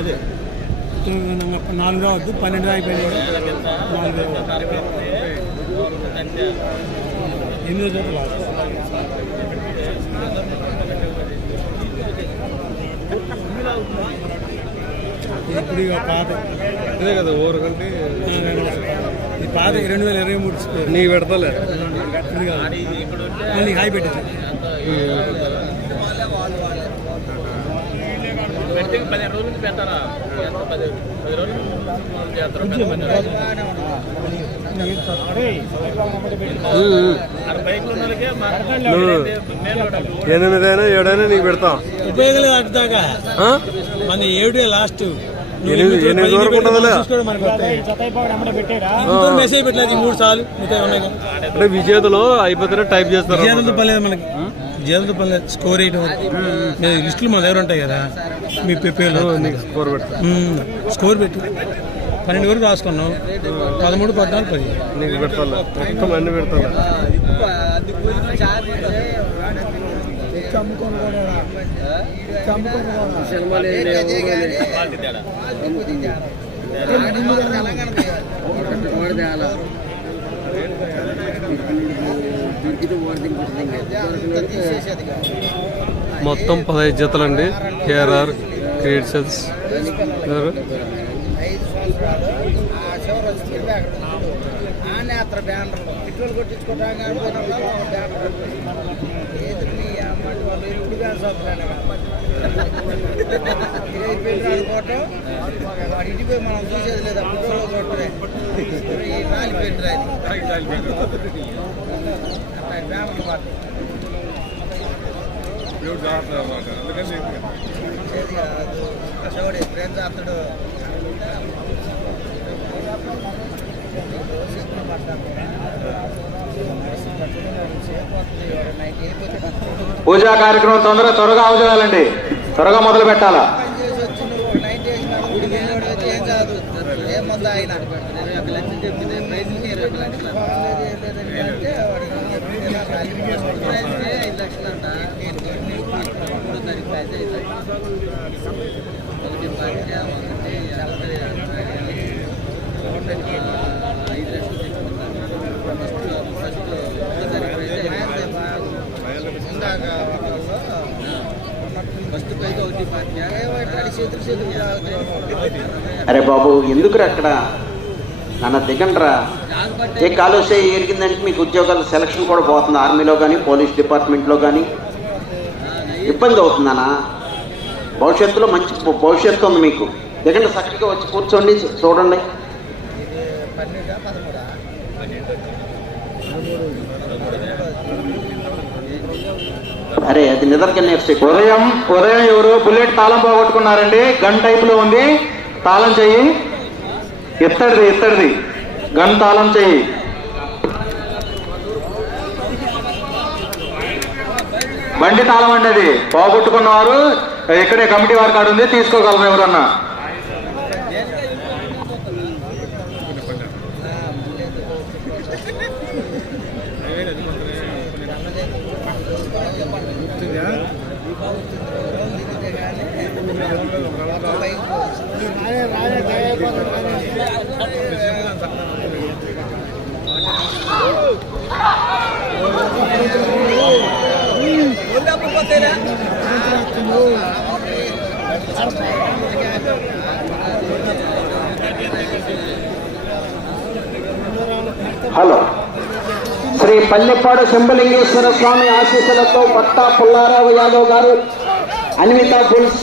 అదే. నాలుగు రావద్దు పన్నెండు అయిపోయినాయి నాలుగు. ఎనిమిది జత లాస్ట్. ఇది ఇప్పుడు ఇక పాత. అదే కదా ఓవర్ కంటే. ఇది పాత రెండు వేల ఇరవై మూడు నీ పెడతలే. ఇది కాదు. పెడితే పదిహేను రోజుల నుంచి పెట్టారా పది పది రోజులు ఎనిమిదైనా ఏడైనా నీకు పెడతా. ఉపయోగం లేదు అడ్డాక ఆ? మన ఏడే లాస్ట్. ఎనిమిది- వరకు. మెసేజ్ పెట్టలేదు ఈ మూడు సార్లు. మిగతా ఉన్నాయి కదా. అంటే విజేతలో అయిపోతేనే టైప్ చేస్తారు మనకి. విజేతలతో పని స్కోర్ వేయడం మీరు లిస్టులు మన దగ్గర ఉంటాయి కదా మీ పేర్లు నీకు స్కోర్ పెడతా. స్కోర్ పెట్టు పన్నెండు వరకు రాసుకున్నాం పదమూడు పద్నాలుగు పది నీకు పెడతాలే మొత్తం అన్ని మొత్తం పదహైదు జతలండి కేఆర్ఆర్ క్రియేషన్స్ ఎవరు? ఐదు సంవత్సరాలు ఆ నేత్ర కొట్టించుకోవడానికి పోయినప్పుడు మనం చూసేది లేదు ఆ కొట్టరే ఈ నాలుగు పెట్టి ఫ్యామిలీ బ్యానర్ చూడు అతడు పూజా కార్యక్రమం తొందరగా త్వరగా అవజేయాలండి త్వరగా మొదలు పెట్టాలా చేసి వచ్చి నువ్వు నైట్ వేసినాడు గుడి వెళ్ళాడు అయితే ఏం కాదు ఏముంది ఆయన ఇరవై ఒక లక్షలు చెప్పింది ప్రైజ్కి ఇరవై ఒక లక్షలు అంటే వాడికి ప్రైజ్కి ఐదు లక్షలు అంట మూడో తారీఖు ప్రైజ్ ఐదు లక్షలు ఒకటి పన్నెండు ఒకటి నలభై ఒకటి ఐదు లక్షలు తెచ్చుకుంటాను ఫస్ట్ ఫస్ట్ మూడో తారీఖు ప్రైజ్ ఇందాక ఫస్ట్ ప్రైజ్ ఒకటి పార్టీ చేతులు చేతులు అరే బాబు ఎందుకురా అక్కడ? నన్ను దిగండ్రా. ఏ కాలుష్య ఎరిగిందంటే మీకు ఉద్యోగాల సెలక్షన్ కూడా పోతుంది. ఆర్మీలో కానీ పోలీస్ డిపార్ట్మెంట్లో కానీ ఇబ్బంది అవుతుందనా భవిష్యత్తులో మంచి భవిష్యత్తు ఉంది మీకు. దిగండి చక్కగా వచ్చి కూర్చోండి చూడండి. అరే అది నిద్రకెళ్ళి ఉదయం ఉదయం ఎవరు? బుల్లెట్ తాళం పోగొట్టుకున్నారండి. గన్ టైప్లో ఉంది. తాళం చెయ్యి. ఎత్తడిది ఎత్తడిది. గన్ తాళం చెయ్యి. బండి తాళం అండి అది. పోగొట్టుకున్నవారు ఇక్కడే కమిటీ వారి కాడ ఉంది తీసుకోగలరు ఎవరన్నా. హలో. శ్రీ పల్లెపాడు శంభలింగేశ్వర స్వామి ఆశీస్సులతో పట్టా పుల్లారావు యాదవ్ గారు అన్విత బుల్స్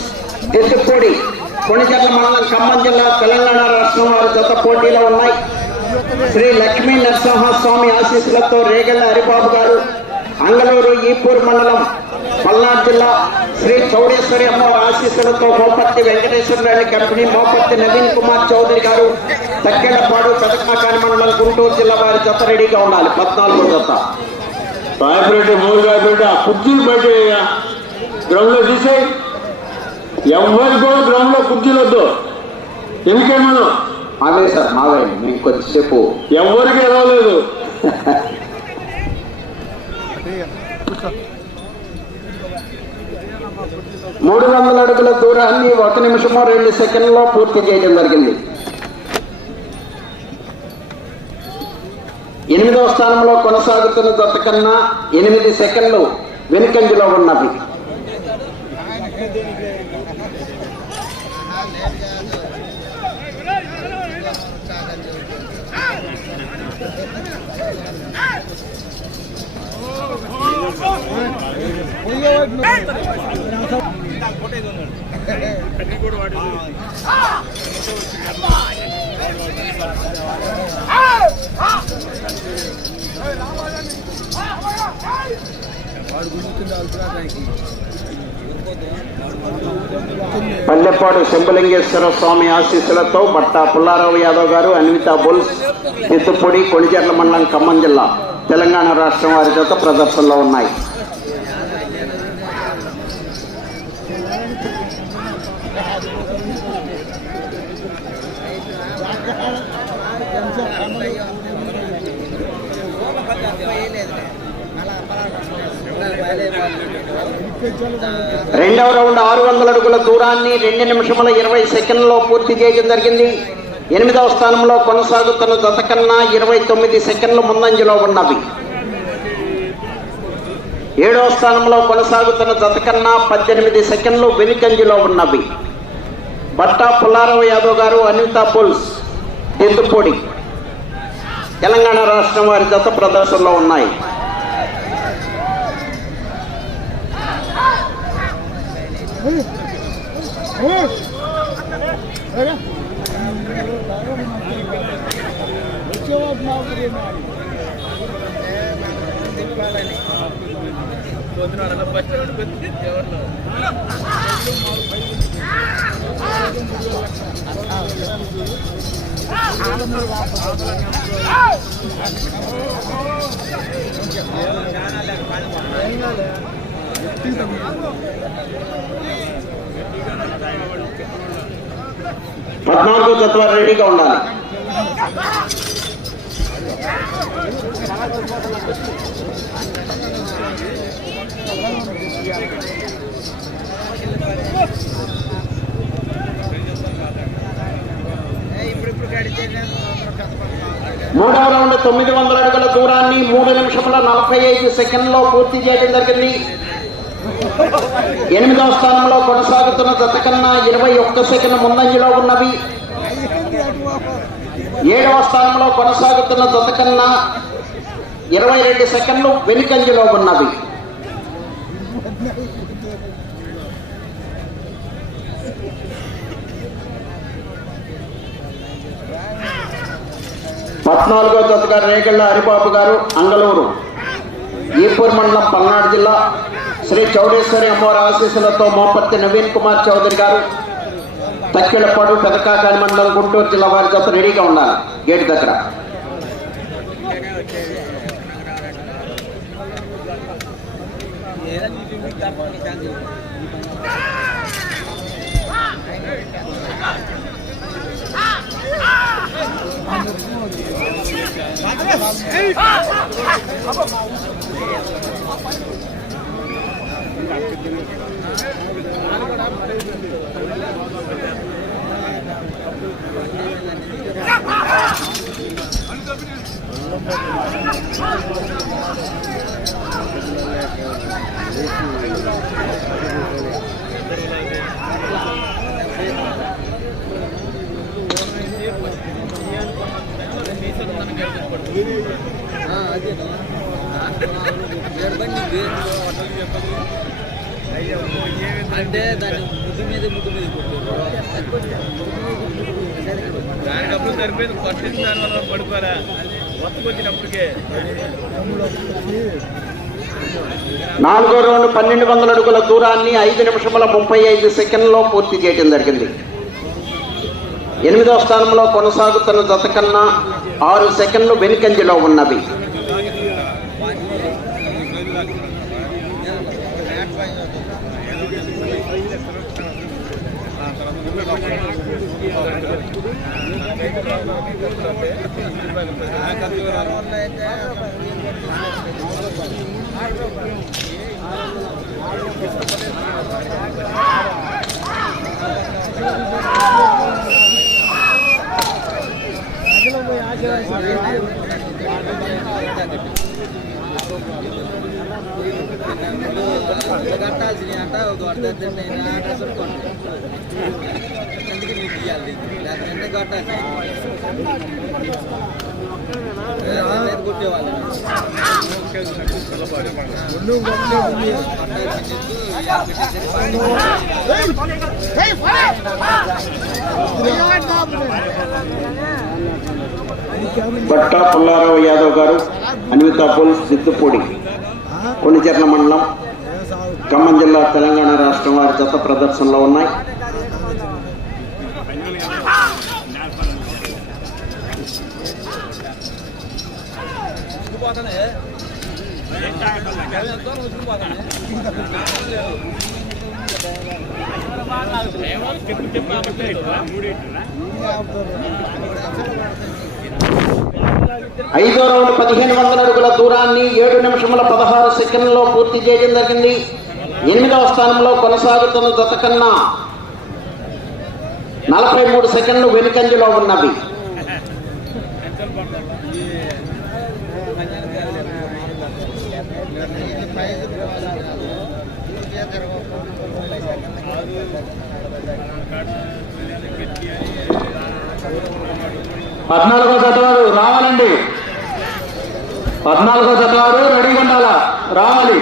ఎత్తుపూడి కొణిజర్ల మండలం ఖమ్మం జిల్లా తెలంగాణ రాష్ట్రం వారి జత పోటీలో ఉన్నాయి. శ్రీ లక్ష్మీ నరసింహస్వామి ఆశీస్సులతో రేగల్ల హరిబాబు గారు అంగళూరు ఈపూర్ మండలం పల్నాడు జిల్లా శ్రీ చౌడేశ్వరి అమ్మవారి ఆశీస్సులతో మోపత్తి వెంకటేశ్వరరావు కంపెనీ మోపత్తి నవీన్ కుమార్ చౌదరి గారు తక్కెళ్ళపాడు పెదకాకాని మండలం గుంటూరు జిల్లా వారి జత రెడీగా ఉండాలి. పద్నాలుగో జత. రాయపేట మూడు రాయపేట కుర్చీలు బయట గ్రౌండ్లో తీసేయి. ఎవరికి కూడా గ్రౌండ్లో కుర్చీలు వద్దు. సార్ మావే మీకు కొద్దిసేపు ఎవరికి ఎలవలేదు మూడు వందల అడుగుల దూరాన్ని ఒక నిమిషము రెండు సెకండ్లో పూర్తి చేయడం జరిగింది. ఎనిమిదవ స్థానంలో కొనసాగుతున్న జత కన్నా ఎనిమిది సెకండ్లు వెనుకంజలో ఉన్నవి. పల్లెపాడు శంభలింగేశ్వర స్వామి ఆశీస్సులతో బట్టా పుల్లారావు యాదవ్ గారు అన్విత బుల్స్ ఎత్తుపొడి కొణిజర్ల మండలం ఖమ్మం జిల్లా తెలంగాణ రాష్ట్రం వారి జత ప్రదర్శనలో ఉన్నాయి. రెండవ రౌండ్ ఆరు వందల అడుగుల దూరాన్ని రెండు నిమిషముల ఇరవై సెకండ్లో పూర్తి చేయడం జరిగింది. ఎనిమిదవ స్థానంలో కొనసాగుతున్న జత కన్నా ఇరవై తొమ్మిది సెకండ్లు ముందంజలో ఉన్నవి. ఏడవ స్థానంలో కొనసాగుతున్న జత కన్నా పద్దెనిమిది సెకండ్లు వెనుకంజలో ఉన్నవి. బట్టా పుల్లారావు యాదవ్ గారు అనిత బుల్స్ దెందుపూడి తెలంగాణ రాష్ట్రం వారి జత ప్రదర్శనలో ఉన్నాయి. చాలా ఫస్ట్ రౌండ్ పెట్టి ఎవరిలో పద్నాలుగో జత రెడీగా ఉండాలి. మూడవ రౌండ్ తొమ్మిది వందల అడుగుల దూరాన్ని మూడు నిమిషముల నలభై ఐదు సెకండ్లో పూర్తి చేయడం జరిగింది. ఎనిమిదవ స్థానంలో కొనసాగుతున్న జత కన్నా ఇరవై ఒక్క సెకండ్ ముందంజలో ఉన్నవి. ఏడవ స్థానంలో కొనసాగుతున్న జత కన్నా ఇరవై రెండు సెకండ్లు వెనుకంజలో ఉన్నవి. పద్నాలుగో జతగా రేగళ్ళ హరిబాబు గారు అంగలూరు ఈపూర్ మండలం పల్నాడు జిల్లా. శ్రీ చౌడేశ్వరి అమ్మవారి ఆశీస్సులతో మోపర్తి నవీన్ కుమార్ చౌదరి గారు తక్కిళ్ళపాడు పెదకాకాని మండలం గుంటూరు జిల్లా వారి చేత రెడీగా ఉండాలి గేట్ దగ్గర అంటే か言ってないから。నాలుగో రౌండ్ పన్నెండు వందల అడుగుల దూరాన్ని ఐదు నిమిషముల ముప్పై ఐదు సెకండ్లో పూర్తి చేయడం జరిగింది. ఎనిమిదో స్థానంలో కొనసాగుతున్న జత కన్నా ఆరు సెకండ్లు వెనుకంజలో ఉన్నవి కట్టాల్సినవి అంట ఒక ఎందుకు అడ్రస్ మీకు ఇవ్వాలి లేకపోతే కట్టాల్సి కొట్టేవాళ్ళు బట్టా పుల్లారావు యాదవ్ గారు అన్విత పుల్ సిద్దుపూడి కొనిచెర్ల మండలం ఖమ్మం జిల్లా తెలంగాణ రాష్ట్రం వారి జత ప్రదర్శనలో ఉన్నాయి. ఐదో రౌండ్ పదిహేను వందల అడుగుల దూరాన్ని ఏడు నిమిషముల పదహారు సెకండ్లలో పూర్తి చేయడం జరిగింది. ఎనిమిదవ స్థానంలో కొనసాగుతున్న జత కన్నా నలభై మూడు సెకండ్లు వెనుకంజలో ఉన్నవి. పద్నాలుగో శతవారు రావాలండి. పద్నాలుగో శతవారు రెడీగా ఉండాలా? రావాలి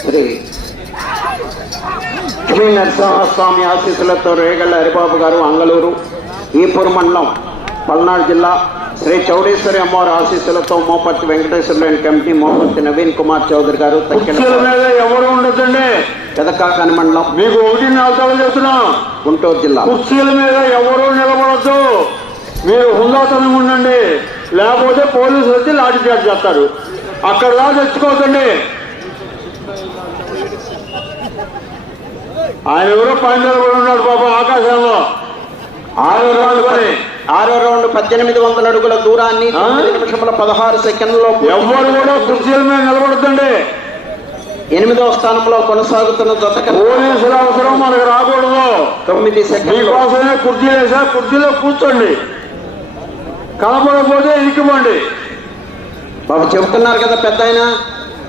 శ్రీ శ్రీ నరసింహస్వామి ఆశీస్సులతో రేగళ్ళ హరిబాబు గారు అంగళూరు ఈపూర్ మండలం పల్నాడు జిల్లా శ్రీ చౌడేశ్వరి అమ్మవారి ఆశీస్సులతో మోపర్తి వెంకటేశ్వర కమిటీ మోపర్తి నవీన్ కుమార్ చౌదరి గారు ఎవరు ఉండొద్దండి? పెదకాకాని మండలం మీకు ఒకటి నాలుగు చెప్తున్నా. గుంటూరు జిల్లా. కుర్చీల మీద ఎవరు నిలబడద్దు. మీరు హుందాతనం ఉండండి. లేకపోతే పోలీసులు వచ్చి లాఠీ చార్జ్ చేస్తారు. అక్కడ దా తెచ్చుకోవద్దండి. ఆయన ఎవరో పైన నిలబడి ఉన్నాడు బాబా ఆకాశంలో. ఆరో రౌండ్ పని. ఆరో రౌండ్ పద్దెనిమిది వందల అడుగుల దూరాన్ని? తొమ్మిది నిమిషముల పదహారు సెకండ్లలో ఎవరు కూడా కుర్చీల మీద నిలబడద్దండి. ఎనిమిదవ స్థానంలో కొనసాగుతున్న జత పోలీసుల అవసరం మనకు రాకూడదు. తొమ్మిది సెకండ్లు. మీకోసమే కుర్చీలు వేసా కుర్చీలో కూర్చోండి. కనపడకపోతే ఇరుక్కుపోండి. బాబు చెబుతున్నారు కదా పెద్ద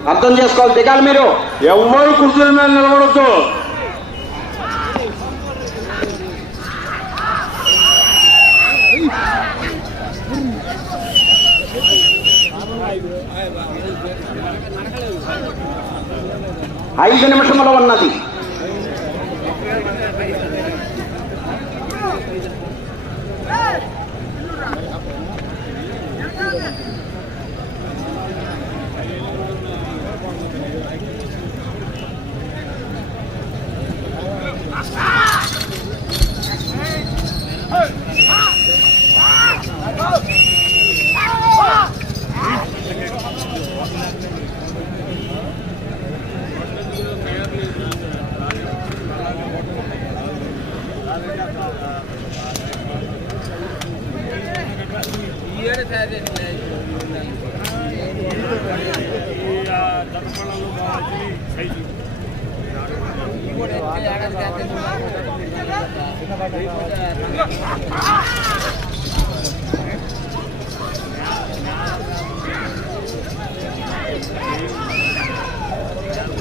అర్థం చేసుకోవాలి. దిగాలి మీరు. ఎవరు కుర్చీల మీద నిలబడద్దు. ఐదు నిమిషముల ఉన్నది.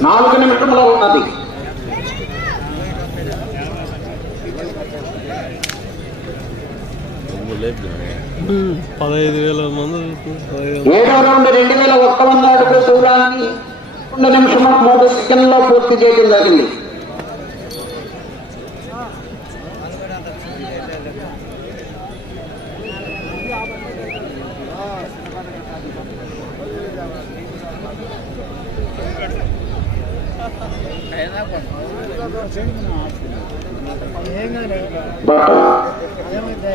నాలుగు నిమిషంలో ఉన్నది. లేదు. పదహైదు వేల మంది. ఏడో రౌండ్ రెండు వేల ఒక్క వంద అడుగుల దూరాన్ని రెండు నిమిషం మూడు సెకండ్లో పూర్తి చేయడం జరిగింది.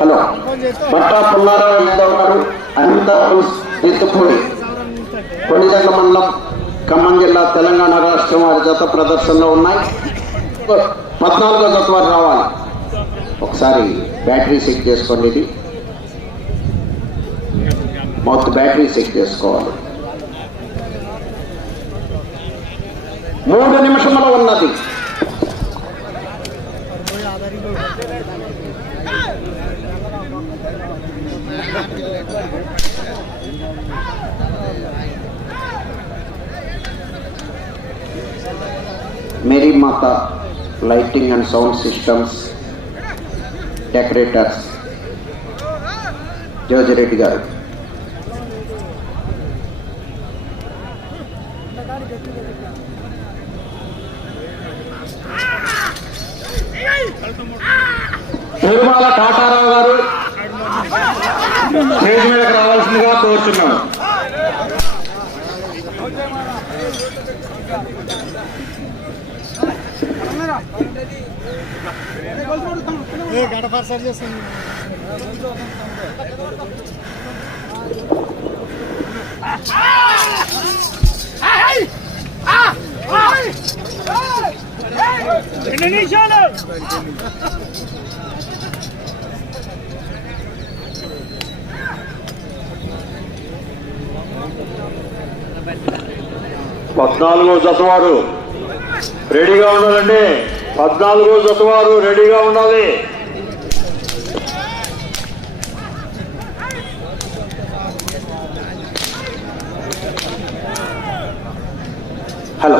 హలో. బట్టా పుల్లారావు అనిత ఎత్తుపూడి కొన్నిదండ మండలం ఖమ్మం జిల్లా తెలంగాణ రాష్ట్రం వారి జత ప్రదర్శనలో ఉన్నాయి. పద్నాలుగో జత వారు రావాలి. ఒకసారి బ్యాటరీ చెక్ చేసుకోండి ఇది. మొత్తం బ్యాటరీ చెక్ చేసుకోవాలి. మూడు నిమిషంలో ఉన్నది. Mary Mata lighting and sound systems decorators Jojireddy గారు. తిరుమల టాటారావు గారు స్టేజ్ మీదకి రావాల్సిందిగా కోరుతున్నాను పద్నాలుగో జతవారు రెడీగా ఉండాలండి పద్నాలుగో జతవారు రెడీగా ఉండాలి. హలో.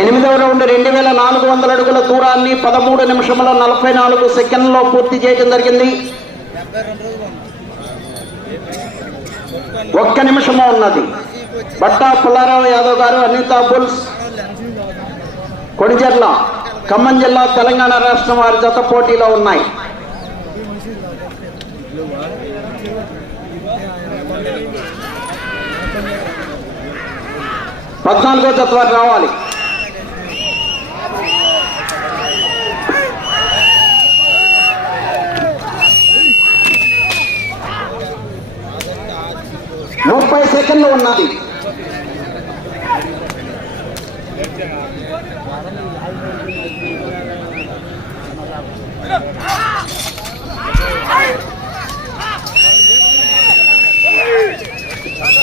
ఎనిమిదవ రౌండ్ రెండు వేల నాలుగు వందల అడుగుల దూరాన్ని పదమూడు నిమిషముల నలభై నాలుగు సెకండ్లో పూర్తి చేయడం జరిగింది. ఒక్క నిమిషము ఉన్నది. బట్టా పుల్లారావు యాదవ్ గారు అనితా బుల్స్ కొడిజర్ల ఖమ్మం జిల్లా తెలంగాణ రాష్ట్రం వారి జత పోటీలో ఉన్నాయి. పద్నాలుగో జత వారు రావాలి. ముప్పై సెకండ్లు ఉన్నది.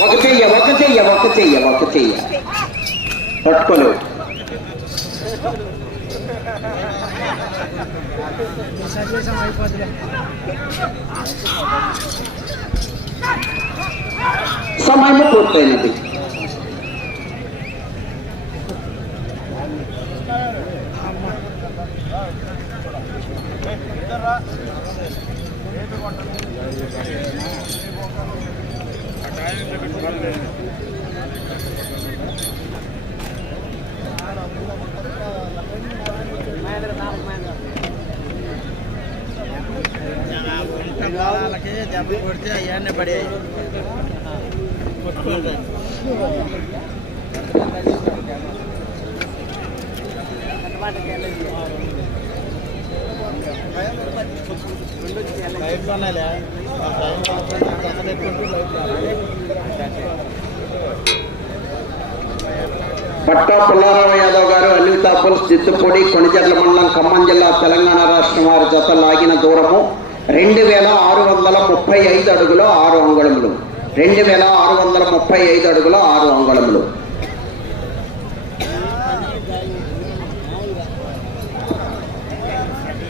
ఒక చెయ్య ఒక చెయ్య ఒక చెయ్య ఒక చెయ్య. పట్టుకోలేవు సమయము పూర్తయినది. దెబ్బ కొడితే అవన్నీ పడేవి పట్టా పుల్లారావు యాదవ్ గారు అనితా పుల్స్ జిత్తుపూడి కొణిజర్ల మండలం ఖమ్మం జిల్లా తెలంగాణ రాష్ట్రం వారి జత లాగిన దూరము రెండు వేల ఆరు వందల ముప్పై ఐదు అడుగులో ఆరు అంగుళములు. రెండు వేల ఆరు వందల ముప్పై ఐదు అడుగుల ఆరు అంగుళములు.